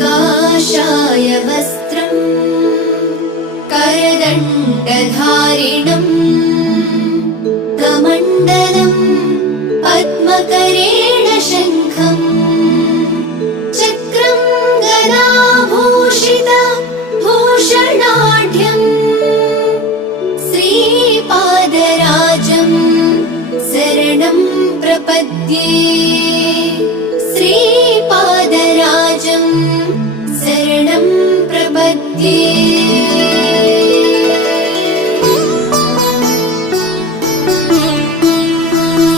काषाय वस्त्रं करदण्डधारिणं कमण्डलं पद्मकरेण शङ्खं चक्रं गदाभूषित भूषणाढ्यं श्रीपादराजं शरणं प्रपद्ये श्रीपादराजं शरणं प्रपद्ये।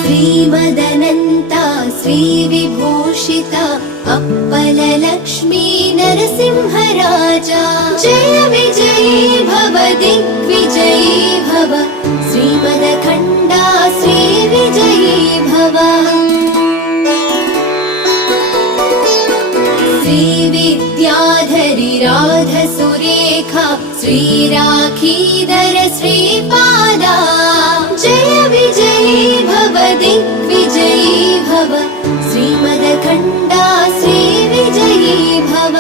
श्रीमदनन्ता श्रीविभूषिता अप्पललक्ष्मी नरसिंहराजा जय विजयी भव दिग्विजयी भव श्रीमदखण्डा श्रीविजयी भव। श्रीविद्याधरी राधसुरेखा श्रीराखीधर श्रीपादा जय विजयी भव दिग्विजयी भव श्रीमदखण्डा श्रीविजयी भव।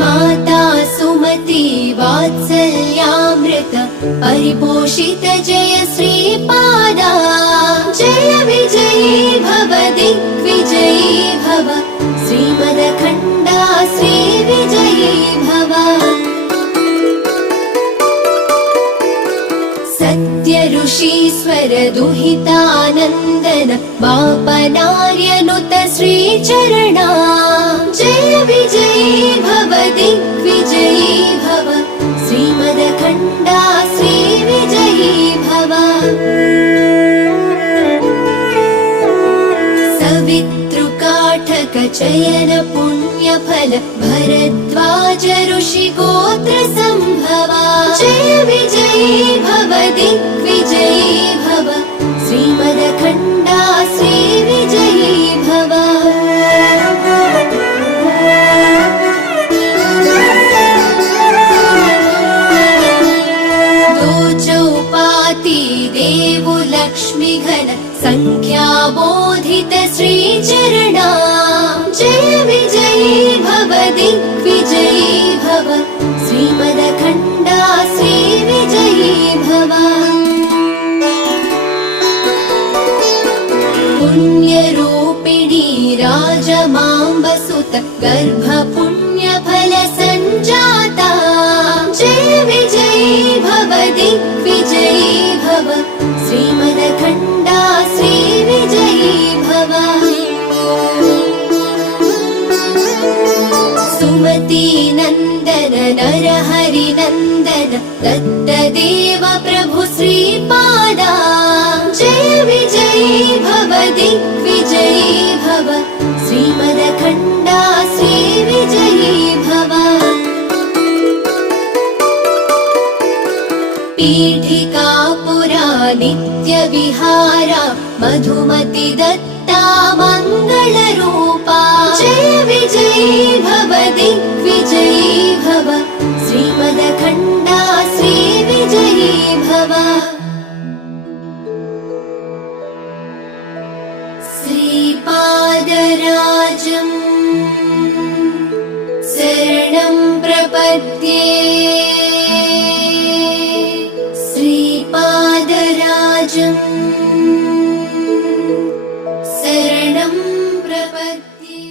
माता सुमती वात्सल्यामृत परिपोषित जय श्रीपादा जय विजयी भव दिग्विजयी भव श्रीमदखण्डा श्रीविजयी भव। सत्य ऋषीश्वर दुहितानन्दन बापनार्यनुत श्रीचरणा जय विजयी भव दिग्विजयी भव श्रीमदखण्डा श्रीविजयी भव। सवितृकाठक चयन पुण्यफल भरद्वाज ऋषि गोत्र सम्भवा जय विजयी भव दिग्विजयी भव श्रीमदखण्डा श्रीविजयी भव। दो चौपाती देवु लक्ष्मी घन संख्याबोधित श्रीचरणा जय विजयी भव दिग्विजयी भव श्रीमदखण्डा श्रीविजयी भव। पुण्यरूपिणी राजमाम्बसुत गर्भपुण्यफल सञ्जाता जय विजयी भव दिग्विजयी भव श्रीमदखण्डा श्रीविजयी भव। सुमती नन्दन नरहरि नन्दन दत्तदेव प्रभु श्रीपादा जय विजयी भव दिग्विजयी भव श्रीमदखण्डा श्रीविजयी भव। पीठिकापुरा नित्यविहारा मधुमति दत्ता मङ्गलरूपा जय विजयी भव दिग्विजयी भव श्रीमदखण्डा श्रीविजयी भव। श्रीपादराजं शरणं प्रपद्ये श्रीपादराजं शरणं प्रपद्ये।